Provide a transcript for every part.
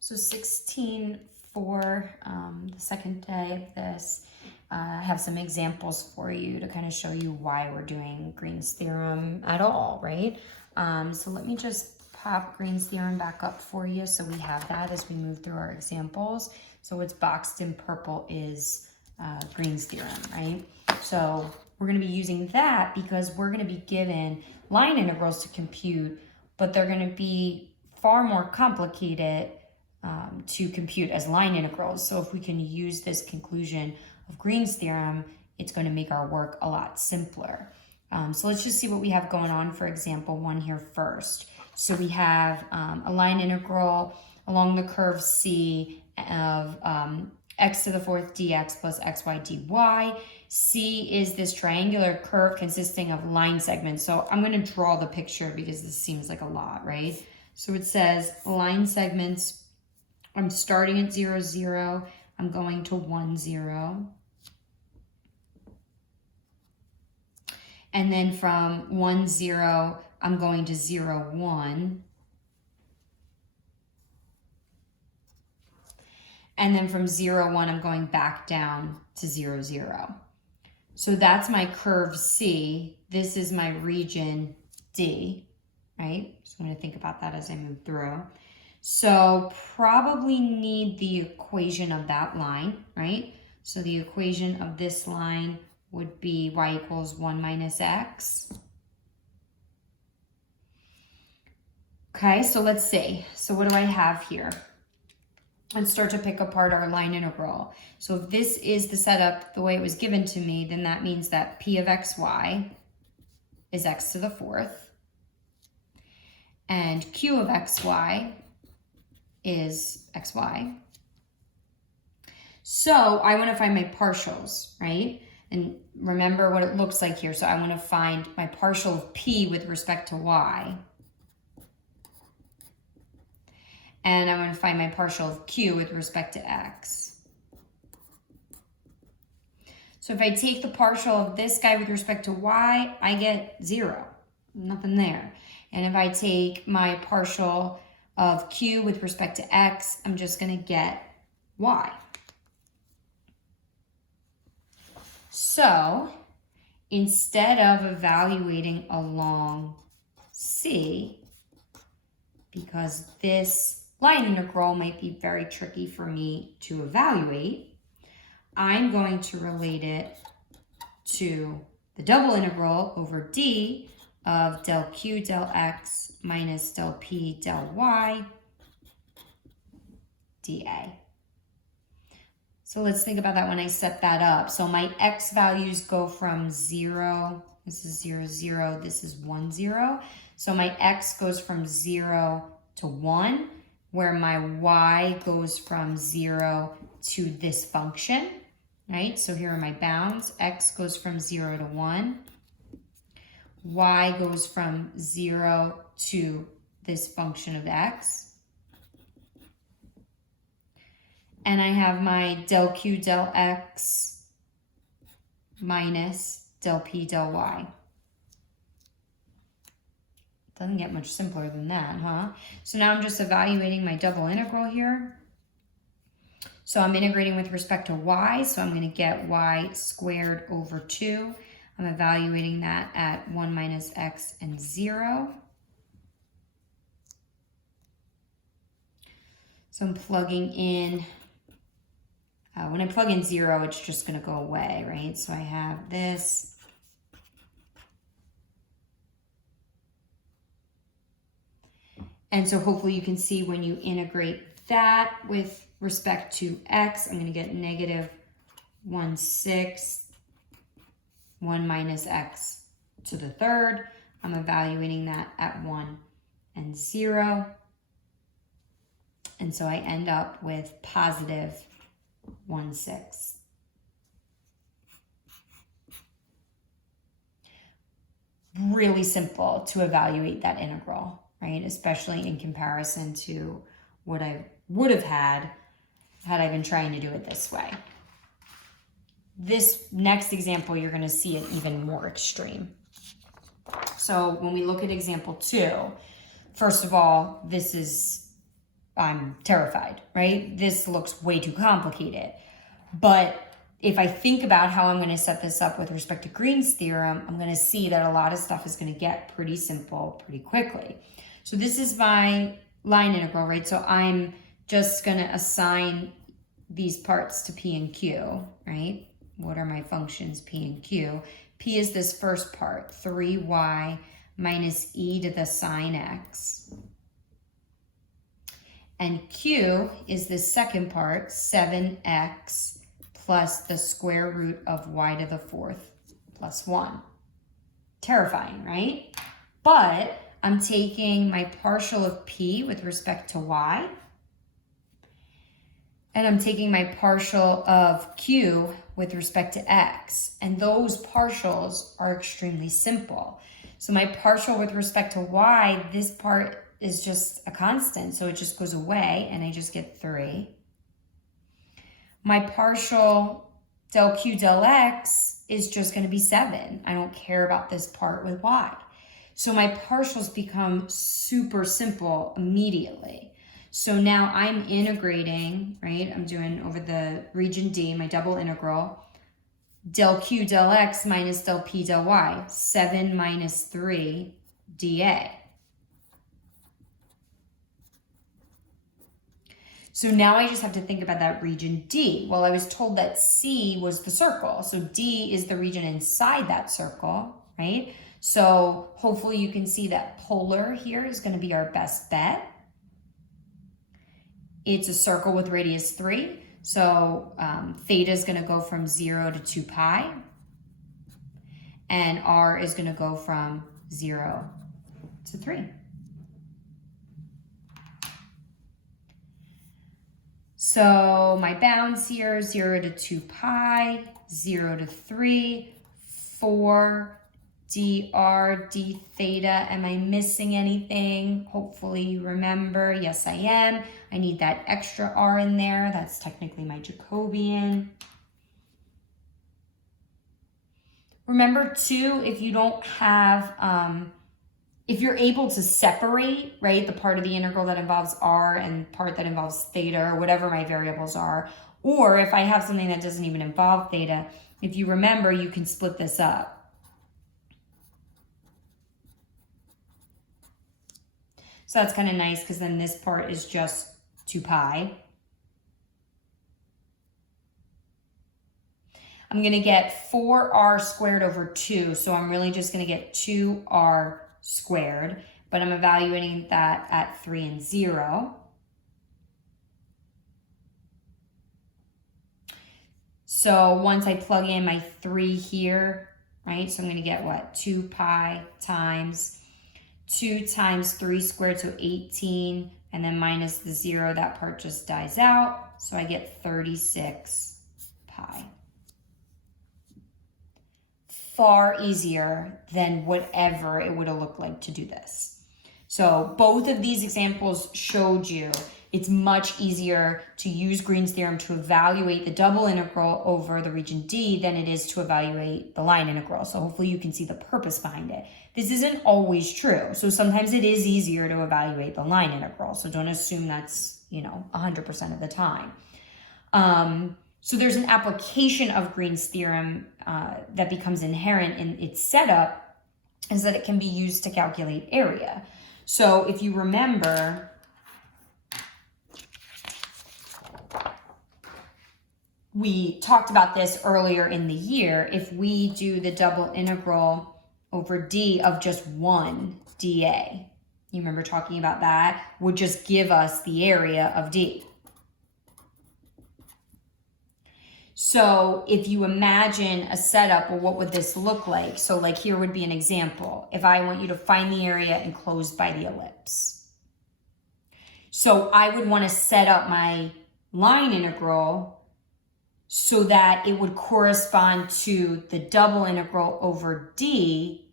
So 16 for the second day of this. I have some examples for you to kind of show you why we're doing Green's theorem at all, right? So let me just pop Green's theorem back up for you so we have that as we move through our examples. So what's boxed in purple is Green's theorem, right? So we're going to be using that because we're going to be given line integrals to compute, but they're going to be far more complicated to compute as line integrals. So if we can use this conclusion of Green's theorem, it's going to make our work a lot simpler. So let's just see what we have going on for example 1 here first. So we have a line integral along the curve C of x to the fourth dx plus xy dy. C is this triangular curve consisting of line segments. So I'm going to draw the picture because this seems like a lot, right? So it says line segments, I'm starting at 0, 0. I'm going to 1, 0. And then from 1, 0, I'm going to 0, 1. And then from 0, 1, I'm going back down to 0, 0. So that's my curve C. This is my region D, right? So I'm going to think about that as I move through. So probably need the equation of that line, right? So the equation of this line would be y equals 1 minus x. Okay, so let's see. So what do I have here? Let's start to pick apart our line integral. So if this is the setup the way it was given to me, then that means that p of xy is x to the fourth. And q of xy is xy. So I want to find my partials, right? And remember what it looks like here. So I want to find my partial of p with respect to y. And I want to find my partial of q with respect to x. So if I take the partial of this guy with respect to y, I get 0. Nothing there. And if I take my partial of q with respect to x, I'm just going to get y. So instead of evaluating along C, because this line integral might be very tricky for me to evaluate, I'm going to relate it to the double integral over D of del Q del X minus del P del Y dA. So let's think about that when I set that up. So my X values go from 0, this is 0, 0, this is 1, 0. So my X goes from 0 to 1, where my Y goes from 0 to this function, right? So here are my bounds. X goes from 0 to 1. Y goes from 0 to this function of X. And I have my del Q del X minus del P del Y. Doesn't get much simpler than that, huh? So now I'm just evaluating my double integral here. So I'm integrating with respect to y, so I'm going to get y squared over 2. I'm evaluating that at 1 minus x and 0. So I'm plugging in. When I plug in 0, it's just going to go away, right? So I have this. And so hopefully you can see when you integrate that with respect to x, I'm going to get negative 1/6, 1 minus x to the third. I'm evaluating that at 1 and 0. And so I end up with positive 1/6. Really simple to evaluate that integral, right? Especially in comparison to what I would have had I been trying to do it this way. This next example, you're going to see it even more extreme. So when we look at example 2, first of all, this is I'm terrified, right? This looks way too complicated. But if I think about how I'm going to set this up with respect to Green's theorem, I'm going to see that a lot of stuff is going to get pretty simple pretty quickly. So this is my line integral, right? So I'm just going to assign these parts to P and Q, right? What are my functions P and Q? P is this first part, 3y minus e to the sine x. And Q is the second part, 7x plus the square root of y to the fourth plus 1. Terrifying, right? But I'm taking my partial of P with respect to y, and I'm taking my partial of Q with respect to x. And those partials are extremely simple. So my partial with respect to y, this part is just a constant, so it just goes away and I just get 3. My partial del q del x is just going to be 7. I don't care about this part with y. So my partials become super simple immediately. So now I'm integrating, right? I'm doing over the region D, my double integral, del q del x minus del p del y, 7 minus 3 dA. So now I just have to think about that region D. Well, I was told that C was the circle. So D is the region inside that circle, right? So hopefully you can see that polar here is going to be our best bet. It's a circle with radius 3. So theta is going to go from 0 to 2 pi. And R is going to go from 0 to 3. So my bounds here, 0 to 2 pi, 0 to 3, 4 dr d theta. Am I missing anything? Hopefully you remember. Yes, I am. I need that extra r in there. That's technically my Jacobian. Remember too, if you don't have, if you're able to separate, right, the part of the integral that involves r and part that involves theta or whatever my variables are, or if I have something that doesn't even involve theta, if you remember, you can split this up. So that's kind of nice because then this part is just 2 pi. I'm going to get 4r squared over 2, so I'm really just going to get 2r squared, but I'm evaluating that at 3 and 0. So once I plug in my 3 here, right, so I'm going to get what? 2 pi times 2 times 3 squared, so 18, and then minus the 0, that part just dies out, so I get 36 pi. Far easier than whatever it would have looked like to do this. So both of these examples showed you it's much easier to use Green's theorem to evaluate the double integral over the region D than it is to evaluate the line integral. So hopefully you can see the purpose behind it. This isn't always true. So sometimes it is easier to evaluate the line integral. So don't assume that's, 100% of the time. So there's an application of Green's theorem that becomes inherent in its setup, is that it can be used to calculate area. So if you remember, we talked about this earlier in the year. If we do the double integral over D of just 1 dA, you remember talking about that, would just give us the area of D. So if you imagine a setup, well, what would this look like? So like here would be an example. If I want you to find the area enclosed by the ellipse. So I would want to set up my line integral so that it would correspond to the double integral over D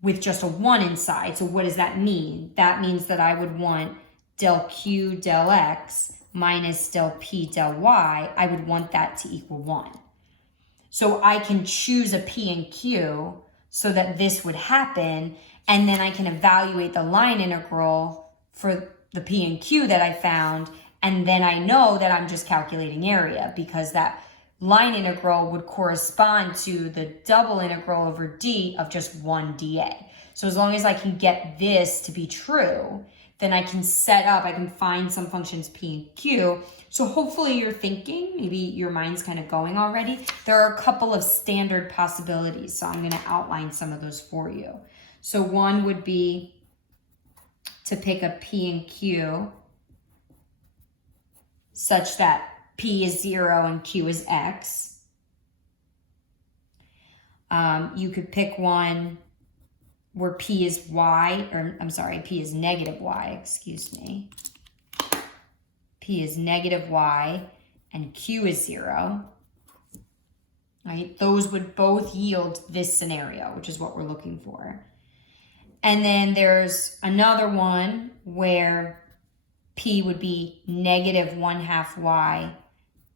with just a 1 inside. So what does that mean? That means that I would want del Q del X minus del P del Y. I would want that to equal 1. So I can choose a P and Q so that this would happen, and then I can evaluate the line integral for the P and Q that I found, and then I know that I'm just calculating area because that line integral would correspond to the double integral over D of just 1 dA. So as long as I can get this to be true, then I can I can find some functions P and Q. So hopefully you're thinking, maybe your mind's kind of going already. There are a couple of standard possibilities, so I'm going to outline some of those for you. So one would be to pick a P and Q such that P is 0 and Q is X. You could pick one where P is Y, or I'm sorry, P is negative Y, excuse me. P is negative Y and Q is 0. Right? Those would both yield this scenario, which is what we're looking for. And then there's another one where P would be negative 1/2 Y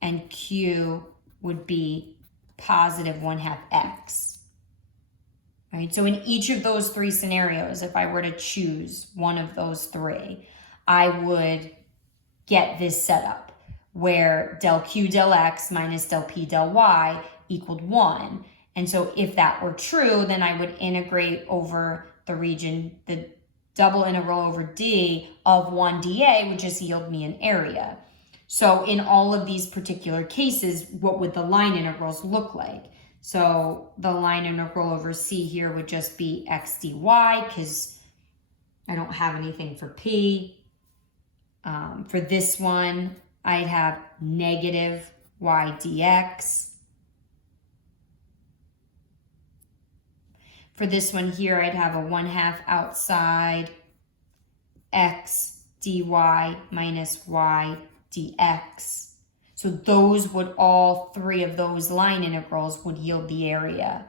and Q would be positive 1/2 X. Right? So in each of those three scenarios, if I were to choose one of those three, I would get this setup where del Q del X minus del P del Y equaled 1. And so if that were true, then I would integrate over the region, the double integral over D of 1 dA would just yield me an area. So in all of these particular cases, what would the line integrals look like? So the line integral over C here would just be x dy because I don't have anything for P. For this one, I'd have negative y dx. For this one here, I'd have a 1/2 outside x dy minus y dx. So those would, all three of those line integrals would yield the area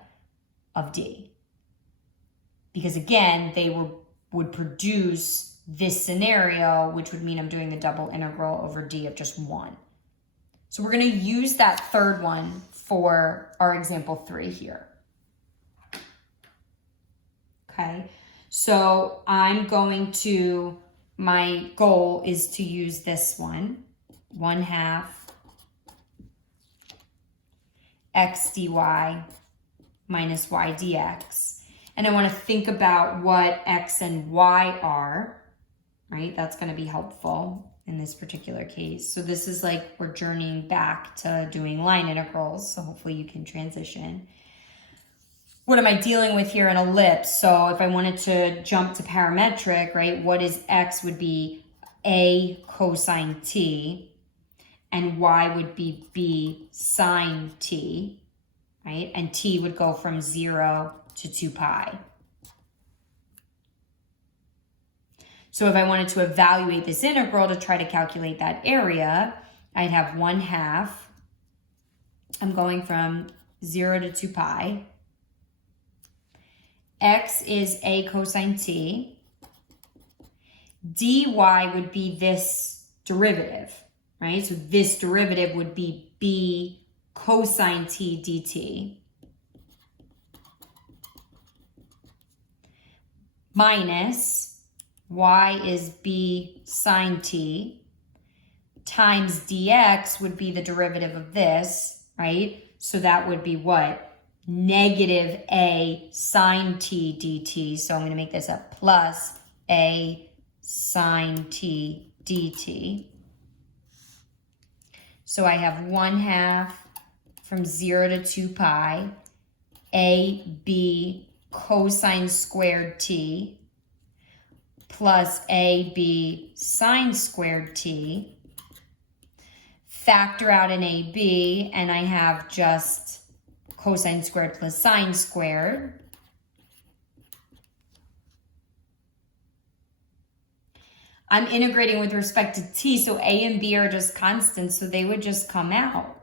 of D. Because again, they would produce this scenario, which would mean I'm doing the double integral over D of just 1. So we're going to use that third one for our example 3 here. Okay, so my goal is to use this one, 1/2 x dy minus y dx. And I want to think about what x and y are, right? That's going to be helpful in this particular case. So this is like we're journeying back to doing line integrals. So hopefully you can transition. What am I dealing with here? An ellipse. So if I wanted to jump to parametric, right, what is x would be a cosine t, and y would be b sine t, right? And t would go from 0 to 2 pi. So if I wanted to evaluate this integral to try to calculate that area, I'd have 1/2. I'm going from 0 to 2 pi. X is a cosine t. dy would be this derivative, right? So this derivative would be b cosine t dt minus y is b sine t times dx would be the derivative of this, right? So that would be what? Negative a sine t dt. So I'm going to make this a plus a sine t dt. So I have 1/2 from 0 to 2 pi, a b cosine squared t plus a b sine squared t. Factor out an a b, and I have just cosine squared plus sine squared. I'm integrating with respect to t, so a and b are just constants, so they would just come out.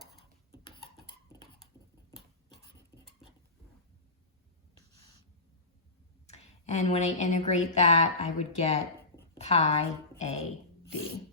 And when I integrate that, I would get pi a b.